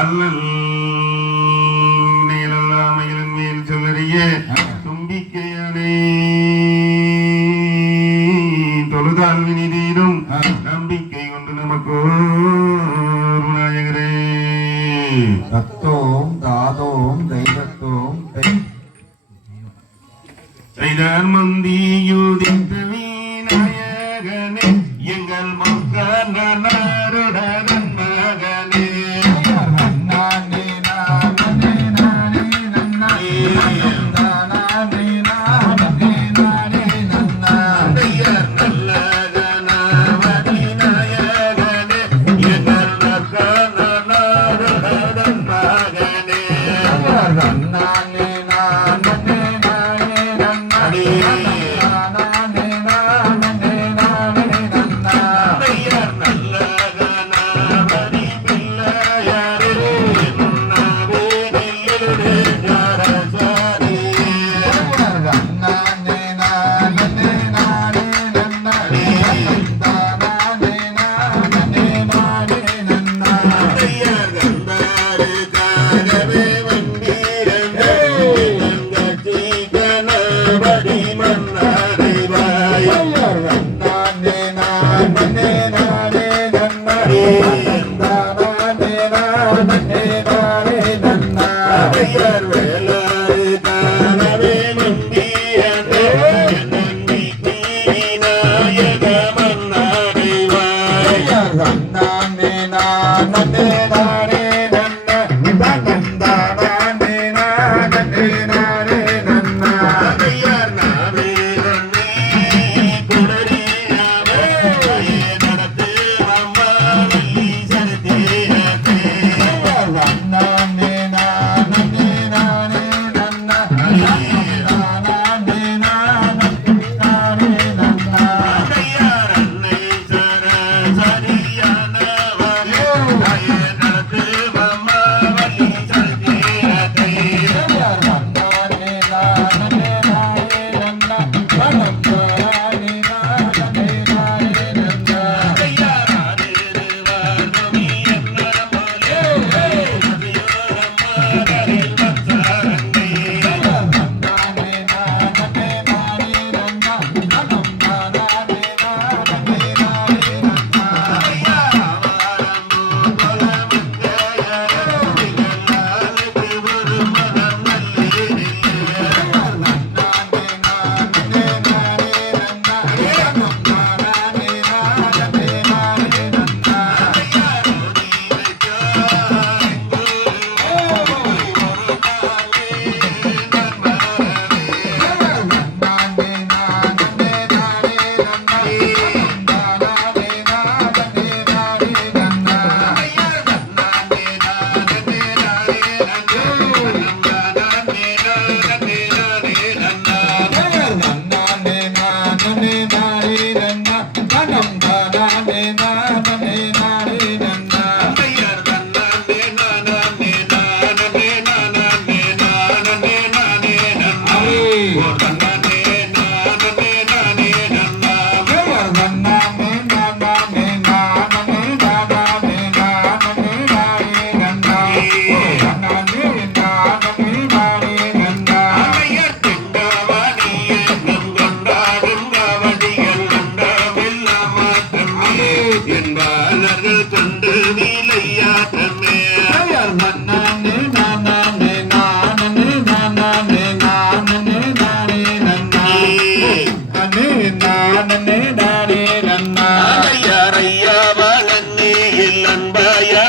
அல்லல் நீலல்லாமையின் மேல் சொல்லறிய தும்பிக்கையானே தொழுதால் வினிதீரும் நம்பிக்கை கொண்டு நமக்கு நாயகரே தத்தோம் தாதோம் தெய்வத்தோம் செய்தார் மந்தியுதித்த விநாயகனே எங்கள் மக்கள் நாருடன் மகனே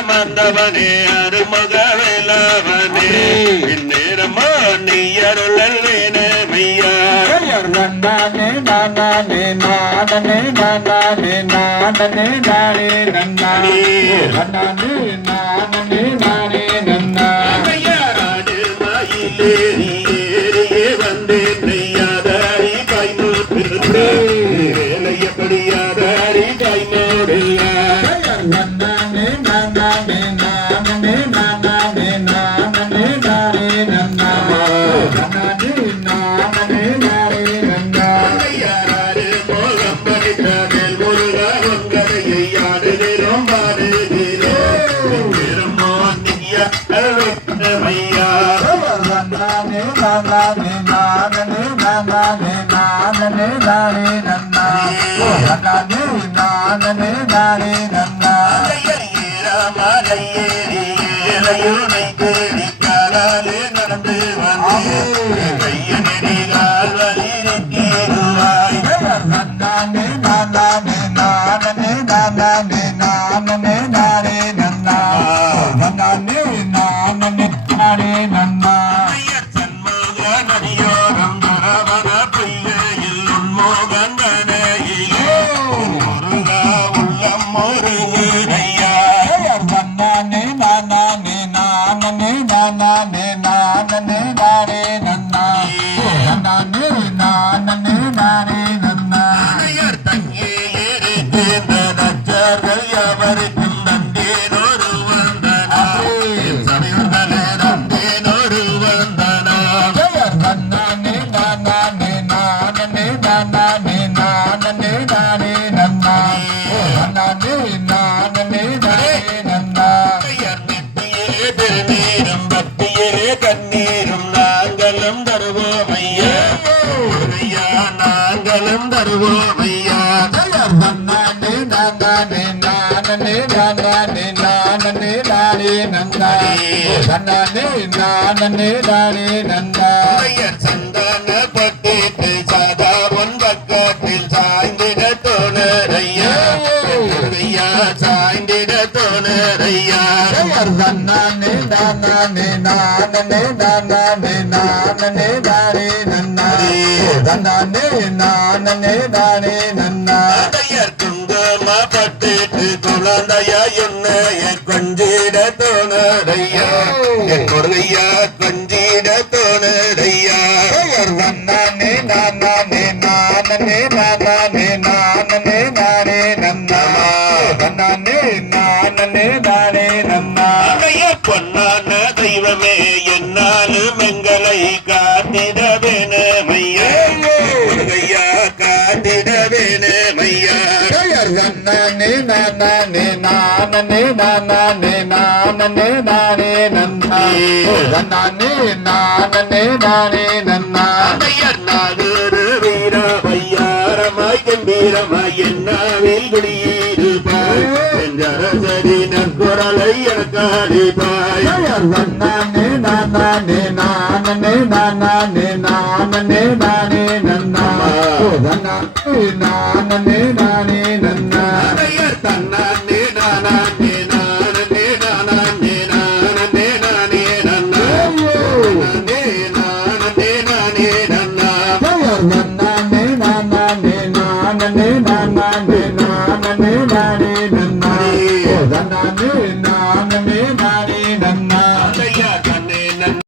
மந்தவனே அருமகவேலவனே இந்நேரமா நீ அருளல்வேனே மையா நன்னானே நானே நானே நானே நானே நானே நன்னானே நன்னானே நானே நானே நன்னானே யாராடு மயிலே நீயே வந்தே நெய்யாதாரி காய்மோடு வேலையப்படியாதாரி காய்மோடு நன்னானே நானே நானே நானே நானே நானே நன்னானே நானே நானே நானே நன்னானே யாராடு மோகம் படித்தார்கள் முருகா வங்கரையை ஆடுகிறோம் பாடுகிறோம் நானே நானே நானே நானே நானே நன்னா நானே நானே நானே நன்னா மலையேறி இளையோனை தேடி காலாலே நடந்து வந்து கையனடி கால் வலி நிற்கிடுவாய் நானே நானே நானே நானே நானே நானே நன்னா நானே நானே நானே நன்னா சண்முக நதியோரம் பரவன பொய்கையில் உன்மோகன் கனையிலே முருகா உள்ளம் முருகையா நானே நானே நானே நானே நானே நானே நன்னா நானே நானே நானே நன்னா தங்கே இருக்கின்ற நச்சர்கள் எவருக்கும் தந்தேனொரு வந்தனா சபைகளே தந்தேனொரு வந்தனா நானே நானே நானே நானே நானே நானே நன்னா நானே நானே நானே நன்னா நெத்தியிலே திருநீரும் பக்தியிலே கண்ணீரும் நாங்களும் தருவோம் ஐயா ஐயா நாங்களும் தருவோம் ஐயா நானே நானே நானே நானே நானே நானே நன்னா நானே நானே நானே நன்னா சந்தான பட்டிட்டு சாதா பொன் பக்கத்தில் சாய்ந்திட தோணரையா ஐயா சாய்ந்திட தோணரையா நானே நானே நானே நானே நானே நானே நன்னா நானே நானே நானே நன்னா குங்கும பட்டிட்டு குழந்தையா என்னைய கொஞ்சிட தோணரையா என் முருகையா கொஞ்சிட தோணரையா நானே நானே நானே நானே நானே நானே நன்னா நானே நானே நானே நன்னா பொன்னான தெய்வமே என்னாலும் எங்களை காத்திட வேணுமையா முருகையா காத்திட வேணுமையா நானே நானே நானே நானே நானே நானே நன்னா நானே நானே நானே நன்னா நாகூர் வீரா வையாரமாய் கம்பீரமாய் என்னாவில் குடியிருப்பாய் சரி நற்குரலை எனக்காடிப்பாய் நானே நானே நானே நானே